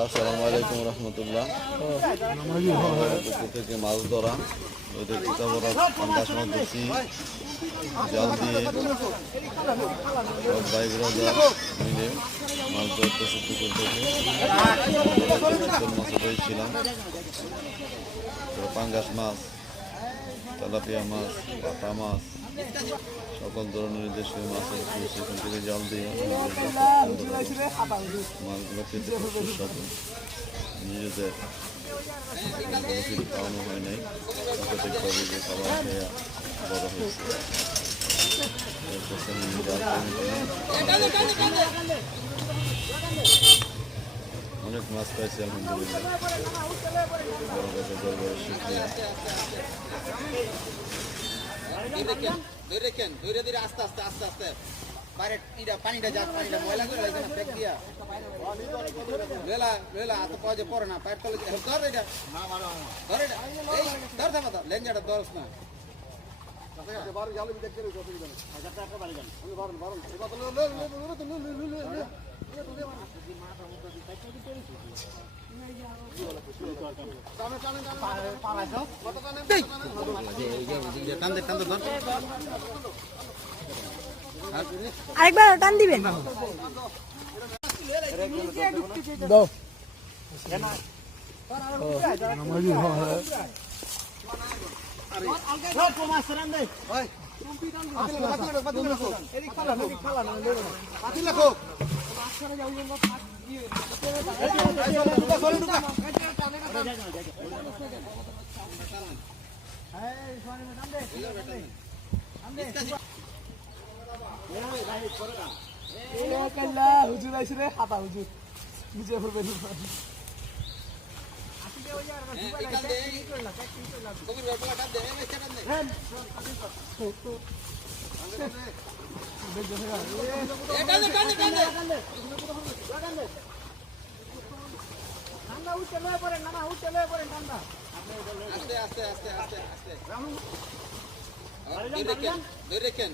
আসসালামু আলাইকুম রহমতুল্লাহ। পুকুর থেকে মাছ ধরা ওদের পিতা বড় 50 মাছ ধরছি জাল দিয়ে সব ভাই ব্রাদার মিলে মাছ ধরতেছে পুকুর থেকে। মাছ ধরেছিলাম পাঙ্গাস মাছ, তেলাপিয়া মাছ, পাটা মাছ, সকল ধরনের দেশীয় মাছ সেখান থেকে জাল দিয়ে মাছগুলো খেতে সুস্বাদু। নিজেদের কিছু খাওয়ানো হয় নাই, প্রাকৃতিকভাবে যে খাবার খেয়ে বড় হয়েছে। অনেক মাছ পাইছি আলহামদুলিল্লাহ। ধীরে ধীরে আস্তে আস্তে আস্তে আস্তে বাইরে পানিটা যাক, পানিটা ময়লা করে লাগছে না, ফেক দিয়া লেলা লেলা হাতে পাওয়া যায় পড়ে না, পায়ের তলে ধর এটা ধর এটা এই ধর থাকা ধর লেঞ্জাটা ধরস না। আরেকবার টান দিবেন। হুজুর আইসে রে, হাতা হুজুর নিচে পড়বে।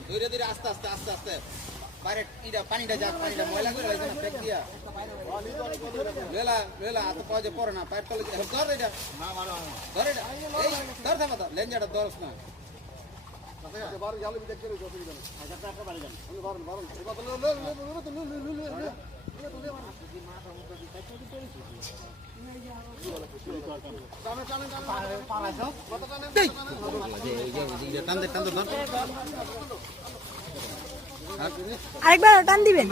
ধীরে ধীরে আস্তে আস্তে আস্তে আস্তে বাইরে পানিটা যাক, পানিটা ময়লা করে লাগছে না, ফেক দিয়া লেলা লেলা হাতে পাওয়া যায় পড়ে না, পায়ের তলে ধর এটা ধর এটা এই ধর থাকা ধর লেঞ্জাটা ধরস না। আরেকবার টান দিবেন।